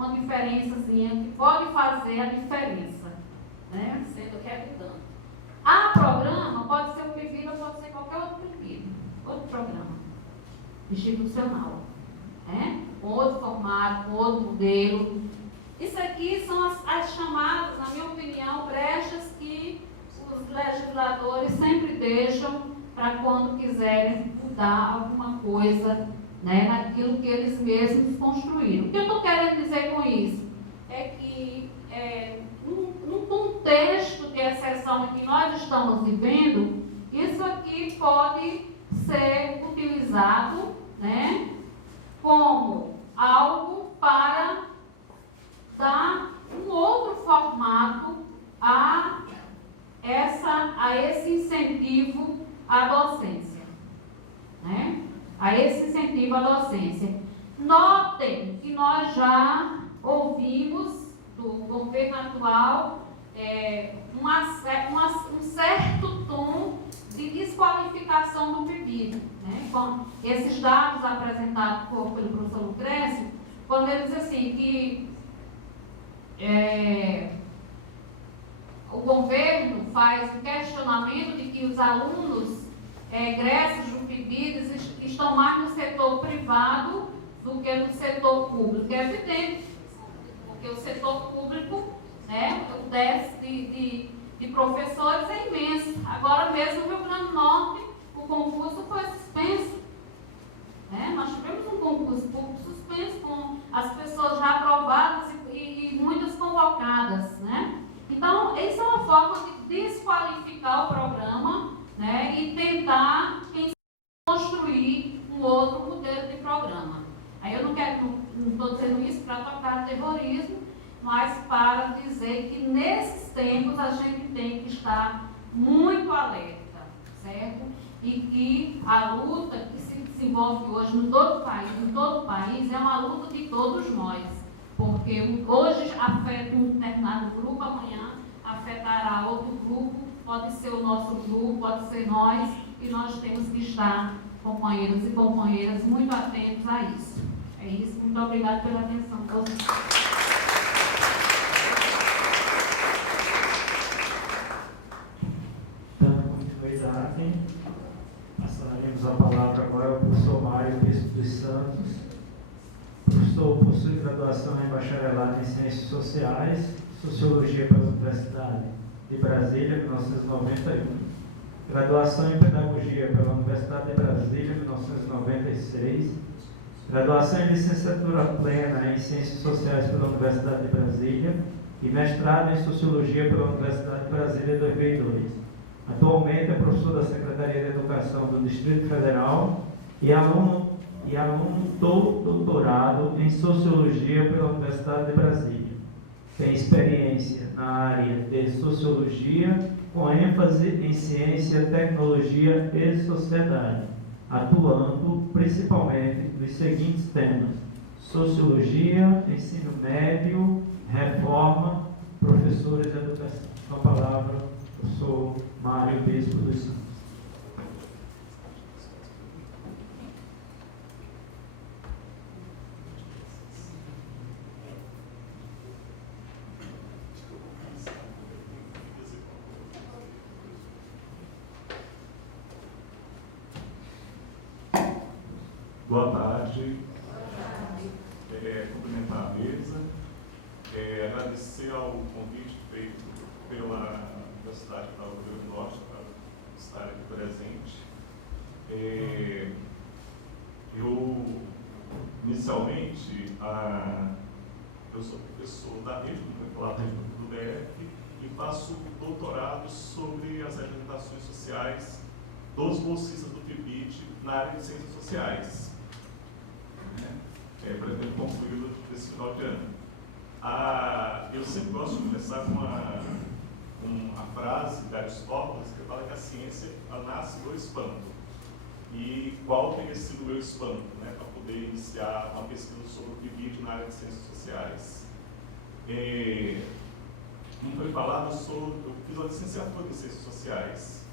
uma diferençazinha que pode fazer a diferença, né? Sendo que é tanto. A programa pode ser um pedido ou pode ser qualquer outro pedido, outro programa institucional, né? Com outro formato, com outro modelo. Isso aqui são as chamadas, na minha opinião, brechas que os legisladores sempre deixam para quando quiserem mudar alguma coisa, né, naquilo que eles mesmos construíram. O que eu estou querendo dizer com isso? É que, num contexto de exceção que nós estamos vivendo, isso aqui pode ser utilizado, né, como algo para dar um outro formato a esse incentivo à docência, né? A esse incentivo à docência. Notem que nós já ouvimos do governo atual um certo tom de desqualificação do pedido, né? Com esses dados apresentados pelo professor Lucrécio, quando ele diz assim que o governo faz um questionamento de que os alunos egressos do PIBID estão mais no setor privado do que no setor público. É evidente, porque o setor público, né, o déficit de professores é imenso. Agora mesmo no Rio Grande do Norte, o concurso foi suspenso. Né? Nós tivemos um concurso público suspenso, com as pessoas já aprovadas e muitas convocadas. Né? Então, isso é uma forma de desqualificar o programa, né, e tentar construir um outro modelo de programa. Aí eu não estou dizendo isso para tocar terrorismo, mas para dizer que nesses tempos a gente tem que estar muito alerta, certo? E que a luta que se desenvolve hoje em todo o país é uma luta de todos nós, porque hoje afeta um determinado grupo, amanhã afetará outro grupo, pode ser o nosso grupo, pode ser nós, e nós temos que estar, companheiros e companheiras, muito atentos a isso. É isso, muito obrigada pela atenção. Dando continuidade, passaremos a palavra agora ao professor Mário Bispo dos Santos. O professor possui graduação em bacharelado em Ciências Sociais, Sociologia pela Universidade de Brasília, 1991. Graduação em Pedagogia pela Universidade de Brasília, 1996. Graduação em Licenciatura Plena em Ciências Sociais pela Universidade de Brasília e mestrado em Sociologia pela Universidade de Brasília, 2002. Atualmente é professor da Secretaria de Educação do Distrito Federal e aluno do doutorado em Sociologia pela Universidade de Brasília. Tem experiência na área de Sociologia, com ênfase em Ciência, Tecnologia e Sociedade, atuando principalmente nos seguintes temas: Sociologia, Ensino Médio, Reforma, Professores de Educação. Com a palavra, professor Mário Bispo dos Santos. Boa tarde. Cumprimentar a mesa. Agradecer ao convite feito pela Universidade Federal do Rio Grande do Norte para estar aqui presente. Eu, inicialmente, eu sou professor da rede, do DF, e faço doutorado sobre as representações sociais dos bolsistas do PIBID na área de ciências sociais. Pretendo concluí-lo nesse final de ano. Eu sempre gosto de começar com uma frase de Aristóteles que fala que a ciência nasce do espanto. E qual teria sido o meu espanto, né, para poder iniciar uma pesquisa sobre o PIBID na área de ciências sociais? Não foi falado sobre. Eu fiz a licenciatura em ciências sociais,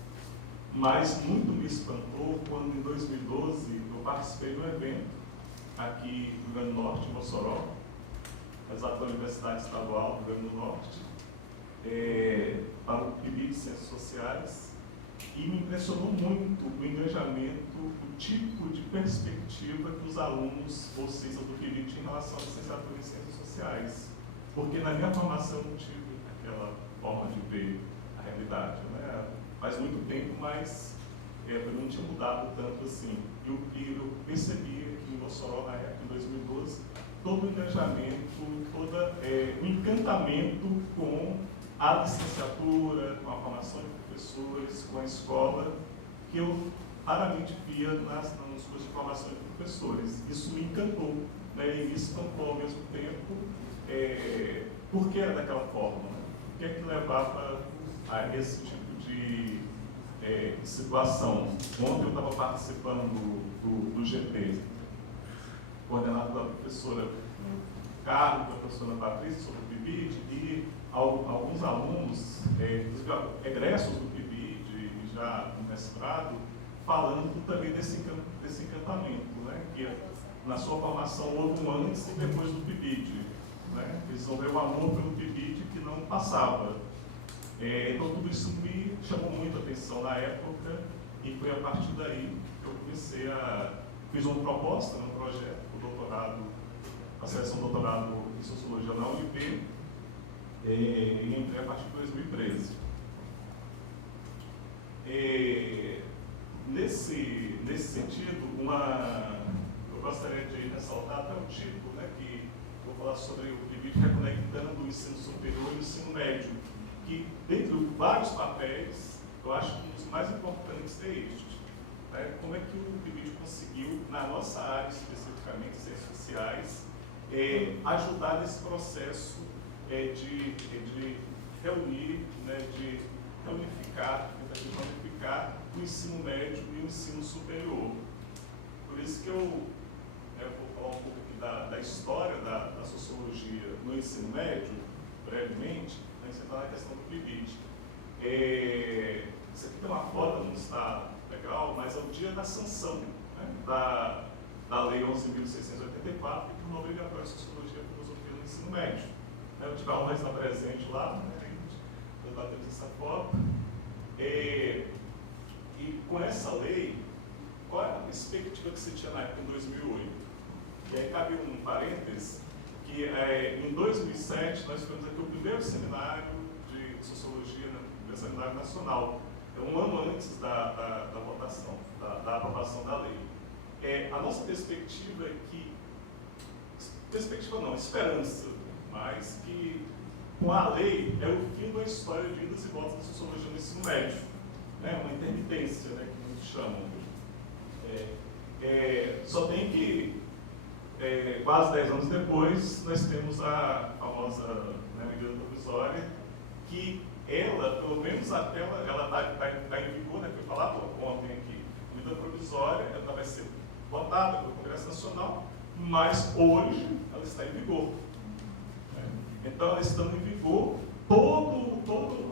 mas muito me espantou quando, em 2012, eu participei de um evento aqui no Rio Grande do Norte, em Mossoró, mas Universidade Estadual do Rio Grande do Norte, para o PIBID de Ciências Sociais, e me impressionou muito o engajamento, o tipo de perspectiva que os alunos bolsistas do PIBID tinham em relação à licenciatura em Ciências Sociais. Porque na minha formação eu não tive aquela forma de ver a realidade, né? Faz muito tempo, mas para mim não tinha mudado tanto assim. Eu percebia que em Mossoró, na época, em 2012, todo o engajamento, todo o encantamento com a licenciatura, com a formação de professores, com a escola, que eu raramente via nos cursos de formação de professores. Isso me encantou, né? E me espantou ao mesmo tempo, porque era daquela forma, né? O que é que levava a esse tipo de situação? Ontem eu estava participando do GT, coordenado pela professora Carlos, pela professora Patrícia, sobre o PIBID, e alguns alunos, egressos do PIBID e já no mestrado, falando também desse encantamento, né? Que na sua formação houve um antes e depois do PIBID, né? Eles vão ver o amor pelo PIBID que não passava. Então tudo isso me chamou muito a atenção na época, e foi a partir daí que eu comecei fiz uma proposta, um projeto, o doutorado, a seleção doutorado em Sociologia na UNB, e entrei a partir de 2013. Nesse sentido, eu gostaria de ressaltar até um tipo, né, que vou falar sobre o PIBID reconectando o ensino superior e o ensino médio, que, dentre vários papéis, eu acho que um dos mais importantes é este. Né? Como é que o PIBID conseguiu, na nossa área, especificamente, ciências sociais, ajudar nesse processo de reunir, né, de reunificar o ensino médio e o ensino superior. Por isso que eu vou falar um pouco aqui da história da sociologia no ensino médio, brevemente, né, você está na questão do PIBID. Isso aqui tem uma foto, não está legal, mas é o dia da sanção, né, da Lei 11.684, que tornou obrigatória a sociologia e filosofia no ensino médio. Eu tive a honra de estar presente lá, né, nós batemos essa foto. E com essa lei, qual é a perspectiva que você tinha na época, em 2008? E aí cabe um parênteses, que em 2007 nós tivemos aqui o primeiro seminário de sociologia, né, o seminário nacional, um ano antes da votação, da aprovação da lei. A nossa perspectiva é que, esperança, mas que com a lei é o fim da história de idas e voltas da sociologia no ensino médio, né? Uma intermitência, né, que muitos chamam. Só tem que, quase 10 anos depois, nós temos a famosa, né, medida provisória, que ela, pelo menos até ela está em vigor, né, que eu falava ontem aqui, a medida provisória, ela vai ser votada pelo Congresso Nacional, mas hoje ela está em vigor. Então, ela estando em vigor, toda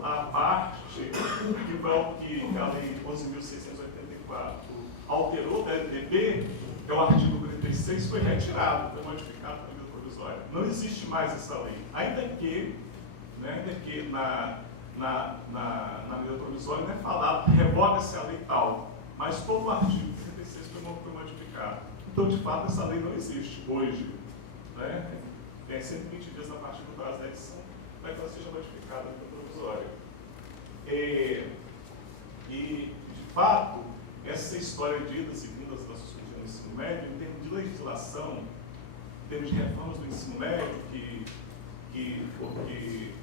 a parte que a Lei 11.684 alterou da LDB, que é o artigo 36, foi retirado, foi modificado pela medida provisória. Não existe mais essa lei. Ainda que na medida provisória não é falado, revoga-se a lei tal, mas todo o artigo 36 foi modificado. Então, de fato, essa lei não existe hoje. Né? 120 dias a partir do prazo da edição para que ela seja modificada pela provisória. E, de fato, essa história de idas e vindas da sociologia no ensino médio, em termos de legislação, em termos de reformas do ensino médio, que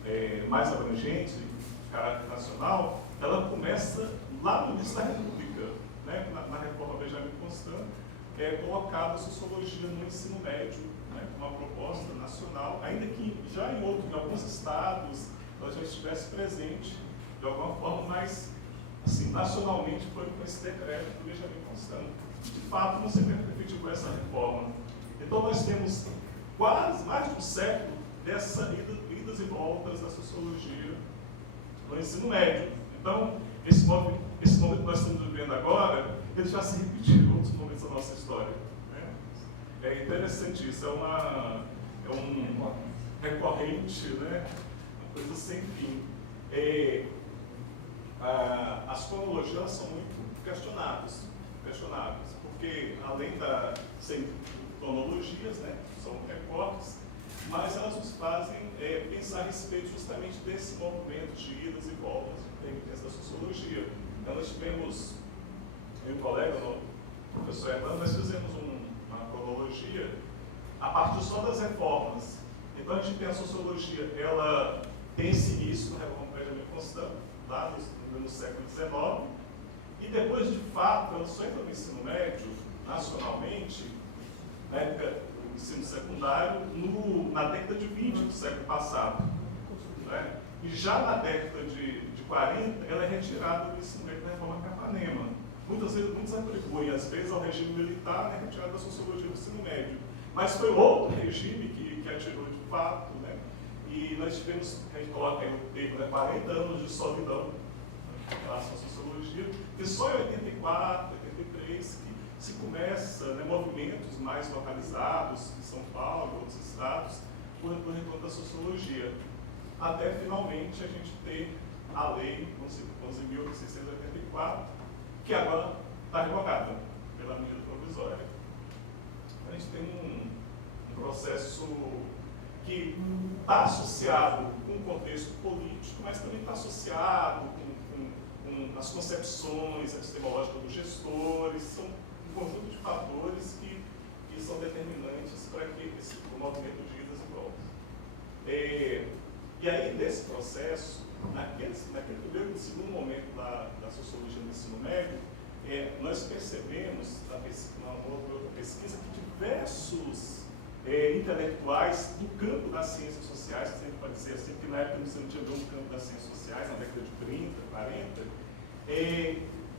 é mais abrangente, de caráter nacional, ela começa lá no início da República, né? na reforma Benjamin Constant, colocada a sociologia no ensino médio, né, com uma proposta nacional, ainda que já em alguns estados ela já estivesse presente de alguma forma, mas assim, nacionalmente foi com esse decreto do Benjamin Constant. De fato, não se efetivou essa reforma. Então nós temos quase mais de um século dessa idas e voltas da sociologia no ensino médio. Então, esse momento que nós estamos vivendo agora, ele já se repetiu em outros momentos da nossa história. É interessante isso, é um recorte corrente, né? Uma coisa sem fim. As cronologias são muito questionadas, porque além de serem cronologias, né, são recortes, mas elas nos fazem pensar a respeito justamente desse movimento de idas e voltas dentro da sociologia. Então nós tivemos, eu e o colega, o professor Hernando, nós fizemos uma cronologia a partir só das reformas. Então a gente tem a sociologia, ela tem esse início na Reforma Benjamin Constant, lá no século XIX, e depois, de fato, ela só entra no ensino médio, nacionalmente, na época do ensino secundário, na década de 20 do século passado. Né? E já na década de 40, ela é retirada do ensino médio da Reforma Capanema. Muitas vezes, muitos atribuem, às vezes, ao regime militar, né, retirada da sociologia do ensino médio. Mas foi outro regime que atirou de fato, né? E nós tivemos, a gente coloca aí no termo, né, 40 anos de solidão em relação à sociologia, e só em 84, 83 que se começa, né, movimentos mais localizados em São Paulo e outros estados por retorno da sociologia, até finalmente a gente ter a lei 11.684, que agora está revogada pela medida provisória. A gente tem um processo que está associado com o contexto político, mas também está associado com as concepções epistemológicas dos gestores, são um conjunto de fatores que são determinantes para que o movimento de idas e voltas. E aí, nesse processo, naquele primeiro e segundo momento da sociologia do ensino médio, nós percebemos, numa outra pesquisa, que diversos intelectuais do campo das ciências sociais, que sempre pode ser assim, que na época você não tinha um campo das ciências sociais, na década de 30, 40,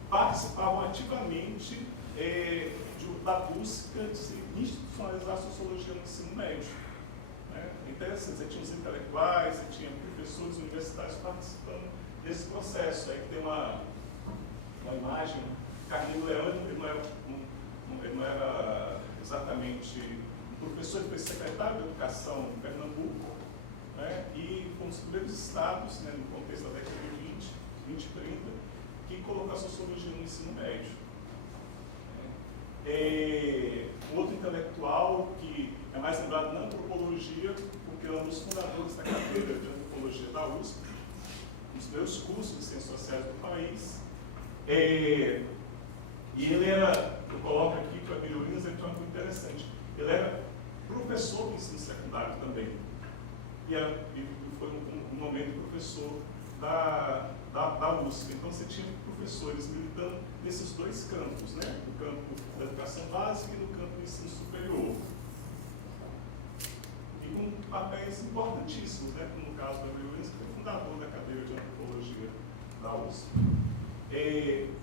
participavam ativamente da busca de se institucionalizar a sociologia no ensino médio. Né? Então, assim, você tinha os intelectuais, você tinha professores universitários participando desse processo. Aí tem uma imagem, Carlinhos Leão, ele não era exatamente um professor, ele foi secretário de Educação em Pernambuco, né? E foi um dos primeiros estados, né, no contexto da década de 20 e 30, que colocou a sociologia no ensino médio. Um outro intelectual que é mais lembrado na antropologia, porque é um dos fundadores da cadeira de antropologia da USP, um dos primeiros cursos de ciências sociais do país. E ele era, eu coloco aqui para Birolinas, ele tinha uma coisa interessante. Ele era professor de ensino secundário também. E foi um momento professor da USP. Então você tinha professores militando nesses dois campos, né? No campo da educação básica e no campo do ensino superior. E com papéis importantíssimos, né? Como no caso da Birolinas, que foi fundador da cadeira de antropologia da USP.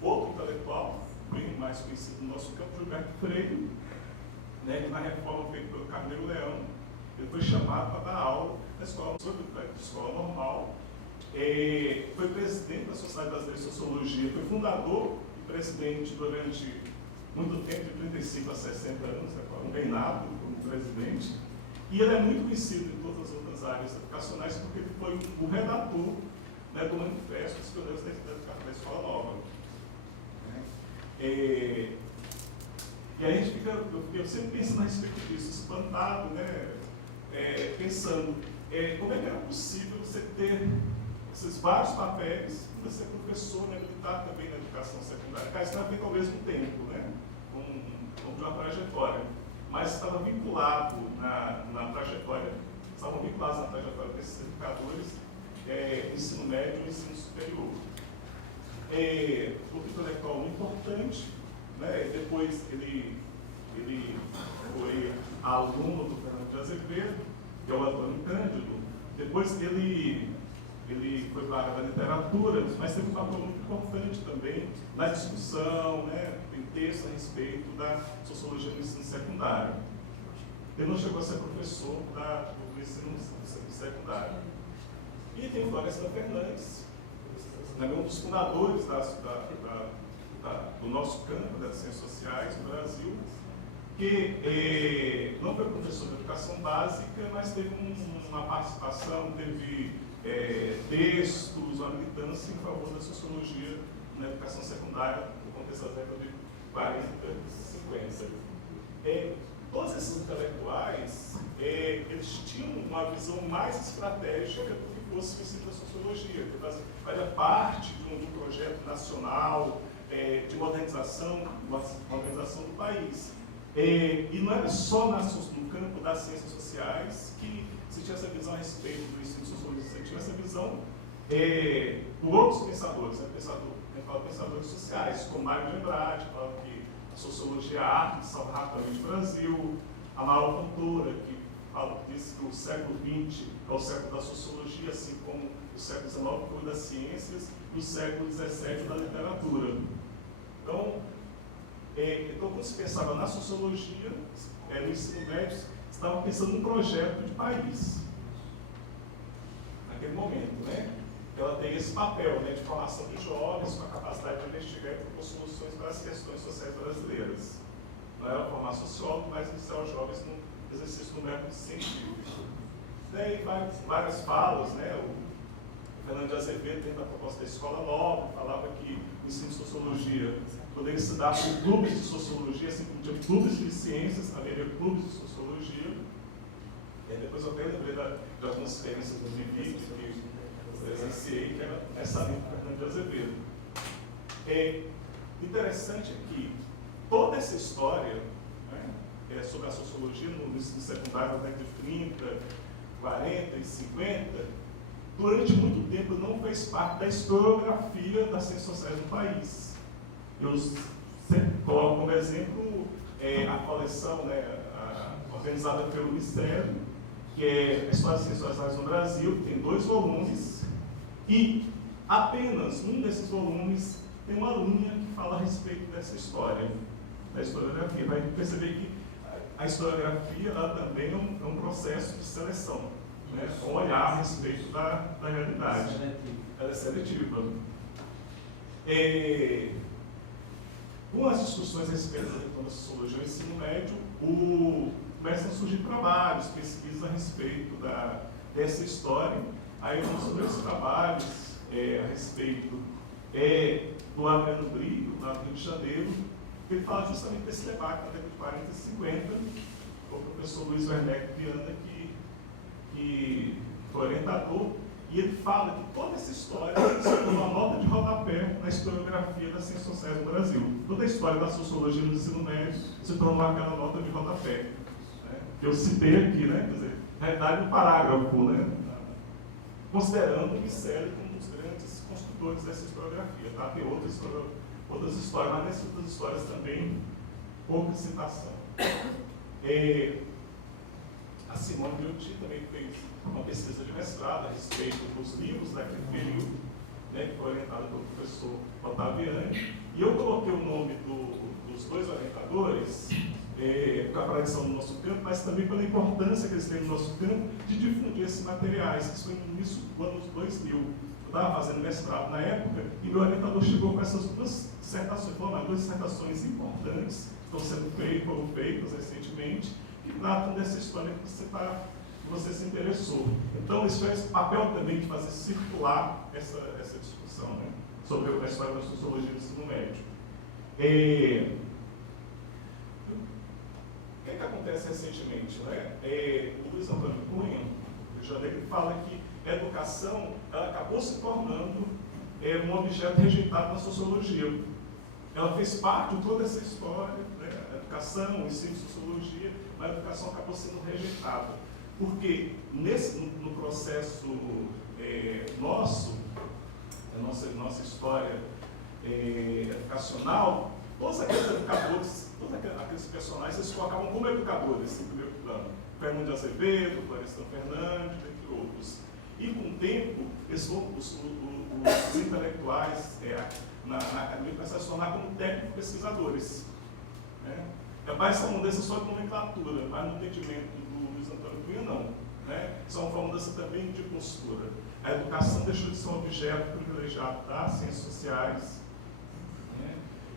Outro intelectual, bem mais conhecido no nosso campo, Gilberto Freire, né, que na reforma feita pelo Carneiro Leão, ele foi chamado para dar aula na escola normal, foi presidente da Sociedade Brasileira de Sociologia, foi fundador e presidente durante muito tempo, de 35 a 60 anos, um reinado como presidente, e ele é muito conhecido em todas as outras áreas educacionais porque ele foi o redator, né, do manifesto dos pioneiros da Escola Nova. E aí a gente eu sempre pensando a respeito disso, espantado, né, pensando como é que era possível você ter esses vários papéis, você é professor, né, militar também na educação secundária, cara, estava feito ao mesmo tempo, né, com uma trajetória, mas estava vinculado na trajetória, estavam vinculados na trajetória desses educadores, ensino médio e ensino superior. Outro intelectual muito importante, né, depois ele foi aluno do Fernando de Azevedo, que é o Antônio Cândido, depois ele foi para a área da literatura, mas teve um papel muito importante também na discussão, né, em texto a respeito da sociologia no ensino secundário. Ele não chegou a ser professor do ensino secundário. E tem Florestan Fernandes, também um dos fundadores do nosso campo das ciências sociais no Brasil, que não foi professor de educação básica, mas teve uma participação, teve textos, uma militância em favor da sociologia na educação secundária, no contexto da década de 40 e 50. Todos esses intelectuais, eles tinham uma visão mais estratégica do que fosse o ensino da sociologia, que fazia parte de um projeto nacional de modernização do país. E não era só no campo das ciências sociais que se tinha essa visão a respeito do ensino sociologista, se tinha essa visão por outros pensadores, pensadores sociais, como Mário de Andrade, que falava que a sociologia é a arte de salvar rapidamente o Brasil, a Mauro Fontoura, que diz que o século XX é o século da sociologia, assim como o século XIX foi das ciências e o século XVII da literatura. Então, quando se pensava na sociologia, no ensino médio, se estava pensando num projeto de país, naquele momento, né? Ela tem esse papel, né, de formação de jovens com a capacidade de investigar e propor soluções para as questões sociais brasileiras. Não era formar sociólogo, mas iniciar os jovens no exercício do método científico. Daí várias falas, né? O Fernando de Azevedo, dentro da proposta da Escola Nova, falava que o ensino de sociologia poderia se dar por clubes de sociologia, assim como tinha clubes de ciências, haveria clubes de sociologia. E depois eu até lembrei de algumas experiências do MIBIC que eu presenciei, que era essa linha do Fernando de Azevedo. Interessante é que toda essa história, né, sobre a sociologia no ensino secundário da década de 30, 40 e 50, durante muito tempo não fez parte da historiografia das ciências sociais do país. Eu sempre coloco como exemplo a coleção, né, organizada pelo Ministério, que é a História das Ciências Sociais no Brasil, que tem 2 volumes, e apenas um desses volumes tem uma linha que fala a respeito dessa história, da historiografia. Vai perceber que a historiografia ela também é um processo de seleção, né, um olhar a respeito da realidade. Ela é seletiva. Com as discussões a respeito da sociologia do ensino médio, começam a surgir trabalhos, pesquisas a respeito dessa história. Aí um dos meus trabalhos a respeito do Adriano Brito, lá do Rio de Janeiro, que ele fala justamente desse debate na década de 40 e 50, com o professor Luiz Werneck Viana, que foi orientador, e ele fala que toda essa história se tornou uma nota de rodapé na historiografia das ciências sociais no Brasil. Toda a história da sociologia no ensino médio se tornou aquela nota de rodapé. Né? Eu citei aqui, né? Quer dizer, na realidade, um parágrafo, né? Considerando o Miceli como um dos grandes construtores dessa historiografia. Tá? Tem outras histórias, mas nessas outras histórias também pouca citação. A Simone Beauty também fez uma pesquisa de mestrado a respeito dos livros daquele período, né, que foi orientada pelo professor Otaviani, e eu coloquei o nome dos 2 orientadores com a tradição do nosso campo, mas também pela importância que eles têm no nosso campo de difundir esses materiais. Isso foi no início do ano 2000. Eu estava fazendo mestrado na época e meu orientador chegou com essas 2 dissertações, foram 2 dissertações importantes, que foram feitas recentemente, que tratam dessa história que você se interessou. Então, isso é o papel também de fazer circular essa discussão, né, sobre a história da sociologia do ensino médio. O que acontece recentemente? Né? O Luiz Antônio Cunha, do Rio de Janeiro, fala que a educação ela acabou se tornando um objeto rejeitado na sociologia. Ela fez parte de toda essa história, né? A educação, o ensino de sociologia, mas a educação acabou sendo rejeitada. Porque no processo nossa história educacional, todos aqueles educadores, todos aqueles personagens, eles se colocavam como educadores em primeiro plano. Fernando de Azevedo, Florestan Fernandes, entre outros. E com o tempo, os intelectuais na academia começaram a se tornar como técnicos pesquisadores. Né? Essa mudança só de nomenclatura, mas no entendimento do Luiz Antônio Cunha, não. Né? Isso é uma mudança também de postura. A educação deixou de ser um objeto privilegiado das ciências sociais, né?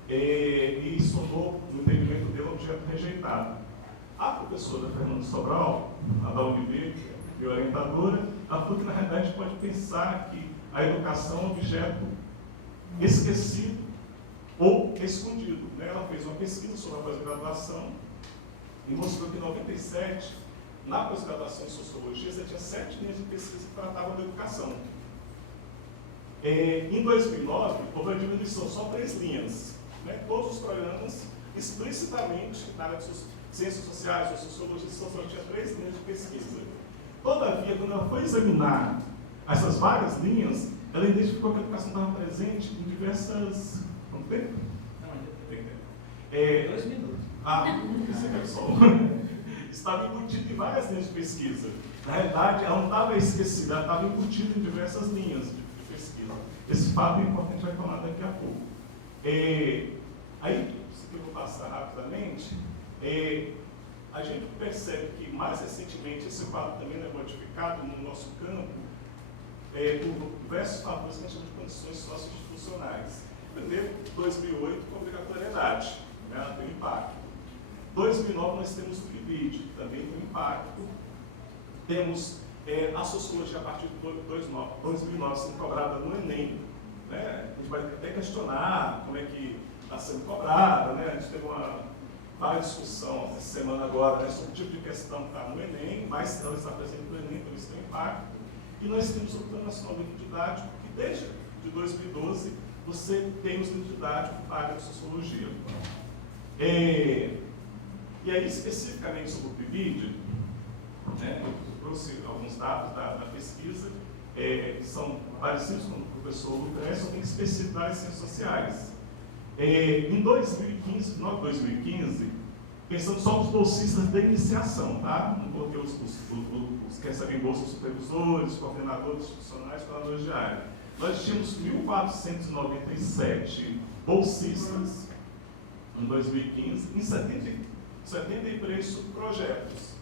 e se tornou, no entendimento dele, objeto rejeitado. A professora Fernanda Sobral, a da UNB, minha orientadora, ela falou que, na realidade, a gente pode pensar que a educação é um objeto esquecido ou escondido. Né? Ela fez uma pesquisa sobre a pós-graduação e mostrou que, em 97, na pós-graduação em Sociologia, você tinha 7 linhas de pesquisa que tratavam da educação. Em 2009, houve uma diminuição, só 3 linhas. Né? Todos os programas, explicitamente, na área de ciências sociais ou sociologia, só tinha 3 linhas de pesquisa. Todavia, quando ela foi examinar essas várias linhas, ela identificou que a educação estava presente em diversas... Quanto tempo? Não, ainda Tem tempo. 2 minutos. Esse aqui é só. Estava embutida em várias linhas de pesquisa. Na realidade, ela não estava esquecida, ela estava embutida em diversas linhas de pesquisa. Esse fato é importante, vai falar daqui a pouco. Aí, isso que eu vou passar rapidamente, a gente percebe que, mais recentemente, esse quadro também é modificado no nosso campo por diversos fatores que a gente chama de condições socio-institucionais. Primeiro, 2008, com obrigatoriedade, né, ela tem impacto. 2009, nós temos o PIBID, que também tem impacto. Temos a sociologia, a partir de 2009, sendo cobrada no Enem. Né? A gente vai até questionar como é que está sendo cobrada. Né? A gente teve uma discussão essa semana agora, né, sobre o tipo de questão que está no Enem, mas ela está presente no Enem, então isso tem impacto. E nós temos o Plano Nacional do Ensino Didático, que desde de 2012 você tem os livros didáticos para a área de sociologia. E aí, especificamente sobre o PIBID, né, eu trouxe alguns dados da pesquisa, que são parecidos com o professor Lucrécio, tem especificidade em ciências sociais. Em 2015, pensando só nos bolsistas da iniciação, tá? Não coloquei os que recebem bolsas, supervisores, coordenadores institucionais, coordenadores de área. Nós tínhamos 1.497 bolsistas em 2015, em 73 projetos.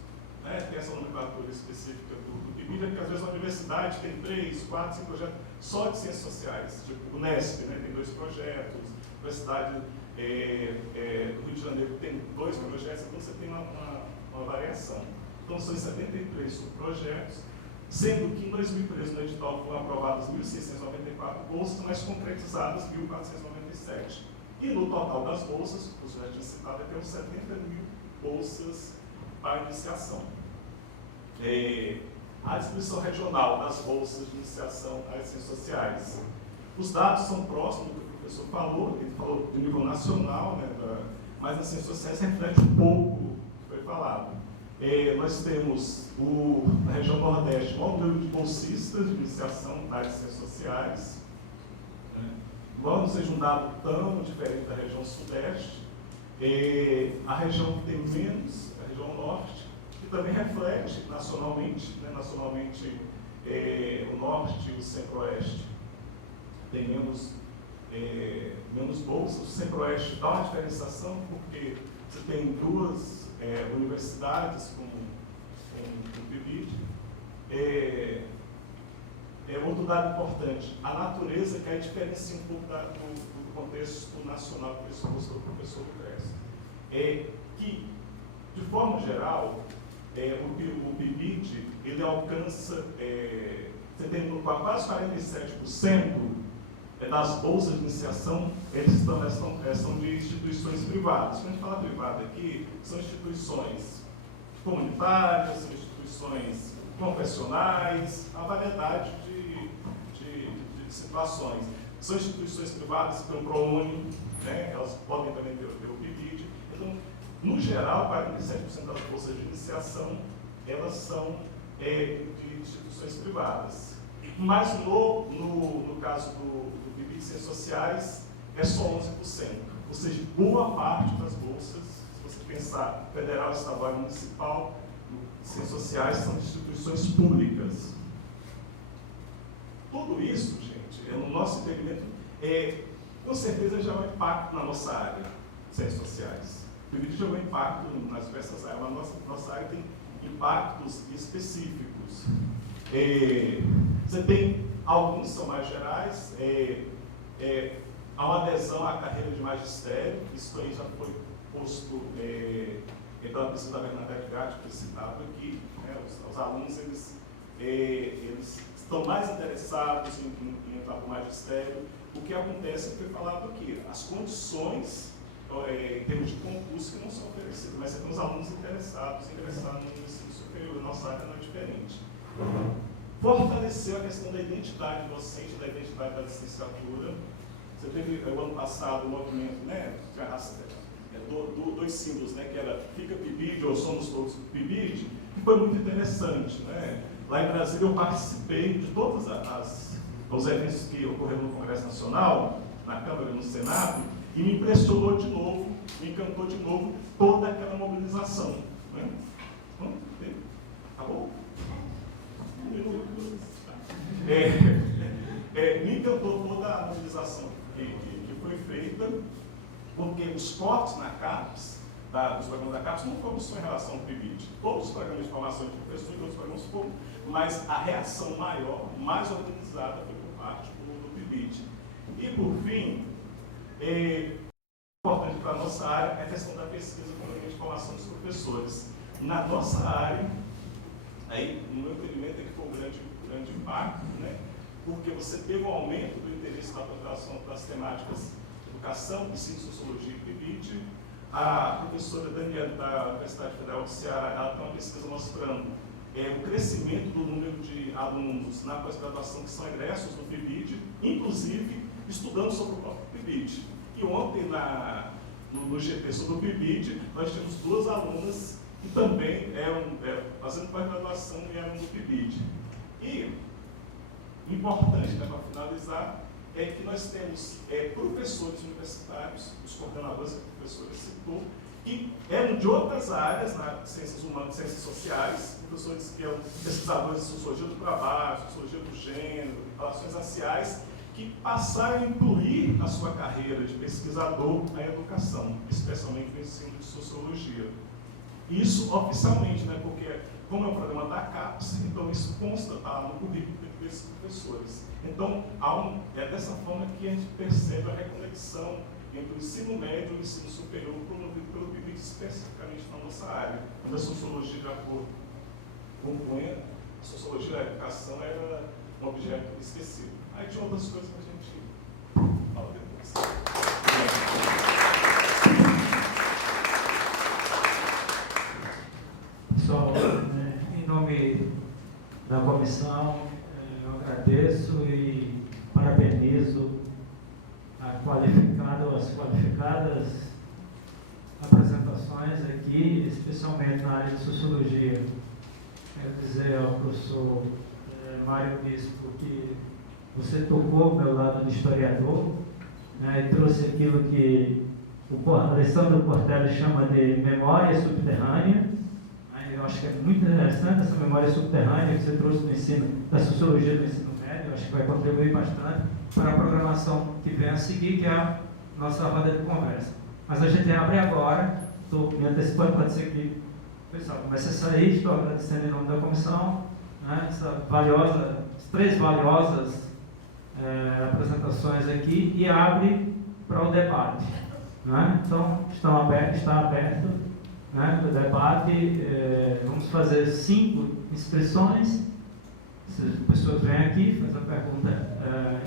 Né? Tem essa nomenclatura específica do PIBID, porque às vezes a universidade tem 3, 4, 5 projetos só de ciências sociais. Tipo o Unesp, né? Tem 2 projetos, a Universidade do Rio de Janeiro tem 2 projetos, então você tem uma variação. Então são 73 projetos, sendo que em 2013 no edital foram aprovadas 1.694 bolsas, mas concretizadas 1.497. E no total das bolsas, o professor já tinha citado, temos 70 mil bolsas para iniciação. A distribuição regional das bolsas de iniciação às ciências sociais. Os dados são próximos do que o professor falou, ele falou de nível nacional, né, mas as ciências sociais reflete um pouco o que foi falado. Nós temos na região Nordeste, o maior número de bolsistas de iniciação das ciências sociais. Embora não seja um dado tão diferente da região Sudeste, a região que tem menos, a região Norte, que também reflete nacionalmente, né, o Norte e o Centro-Oeste tem menos bolsas. O Centro-Oeste dá uma diferenciação porque você tem 2 universidades com o PIBID. Outro dado importante, a natureza que aí diferencia um pouco do contexto nacional que o professor Lucrécio. Que, de forma geral, o PIBID, ele alcança, você tem quase 47% das bolsas de iniciação, elas são de instituições privadas. Quando a gente fala privada aqui, são instituições comunitárias, são instituições confessionais, a variedade de situações. São instituições privadas que têm o ProUni, né, elas podem também ter o PIBID. Então, no geral, 47% das bolsas de iniciação, elas são de instituições privadas. Mas no caso do PIBID de Ciências Sociais, é só 11%. Ou seja, boa parte das bolsas, se você pensar federal, estadual e municipal, de Ciências Sociais são de instituições públicas. Tudo isso, gente, no nosso entendimento, com certeza já é um impacto na nossa área de Ciências Sociais. O PIBID já é um impacto nas diversas áreas, mas nossa área tem impactos específicos. Você tem alguns são mais gerais, há uma adesão à carreira de magistério, isso aí já foi posto pela pesquisa da Bernadette Gatti, que foi citado aqui, né? Os alunos, eles estão mais interessados em entrar para o magistério. O que acontece é que foi falado aqui, as condições em termos de concurso que não são oferecidas, mas tem os alunos interessados em ingressar no ensino superior, a nossa área não é diferente. Fortaleceu a questão da identidade docente, da identidade da licenciatura. Você teve o ano passado o movimento, né, dois símbolos, né, que era Fica PIBID ou Somos Todos PIBID, que foi muito interessante, né? Lá em Brasília eu participei de todos os eventos que ocorreram no Congresso Nacional, na Câmara e no Senado, e me impressionou de novo, me encantou de novo toda aquela mobilização. Né? Tá bom? Me encantou toda a mobilização que foi feita, porque os cortes na CAPES, dos programas da CAPES, não foram só em relação ao PIBID. Todos os programas de formação de professores e outros programas foram, mas a reação maior, mais organizada, foi por parte do PIBID. E, por fim, importante para a nossa área é a questão da pesquisa com de formação dos professores. Na nossa área, aí, no meu entendimento, é que foi um grande impacto, né? Porque você teve um aumento do interesse na aplicação das temáticas educação, ensino, sociologia e PIBID. A professora Daniela, da Universidade Federal do Ceará, ela tem uma pesquisa mostrando o crescimento do número de alunos na pós-graduação que são egressos do PIBID, inclusive estudando sobre o próprio PIBID. E ontem, no GT sobre o PIBID, nós tínhamos 2 alunas que também eram fazendo pós-graduação e eram do PIBID. E o importante, né, para finalizar, é que nós temos professores universitários, os coordenadores que a professora citou, que eram de outras áreas, na ciências humanas, ciências sociais, professores que eram pesquisadores de sociologia do trabalho, sociologia do gênero, relações raciais, que passaram a incluir na sua carreira de pesquisador a educação, especialmente no ensino de sociologia. Isso oficialmente, né, porque como é um programa da CAPES, então isso consta no currículo desses professores. Então, é dessa forma que a gente percebe a reconexão entre o ensino médio e o ensino superior, promovido pelo PIBID, especificamente na nossa área, onde a sociologia já compunha, a sociologia da educação era um objeto esquecido. Aí tinha outras coisas que a gente fala depois. Pessoal, em nome da comissão, eu agradeço e parabenizo as qualificadas apresentações aqui, especialmente na área de sociologia. Quero dizer ao professor Mário Bispo que você tocou o meu lado de historiador, né, e trouxe aquilo que o Alessandro Cortelli chama de memória subterrânea. Eu acho que é muito interessante essa memória subterrânea que você trouxe do ensino, da sociologia do ensino médio. Eu acho que vai contribuir bastante para a programação que vem a seguir, que é a nossa roda de conversa. Mas a gente abre agora, estou me antecipando, pode ser que o pessoal comece a sair, estou agradecendo em nome da comissão, né, essas 3 valiosas apresentações aqui, e abre para o debate. Né? Então, está aberto, né, o debate. Vamos fazer 5 inscrições. Se as pessoas vêm aqui, faz a pergunta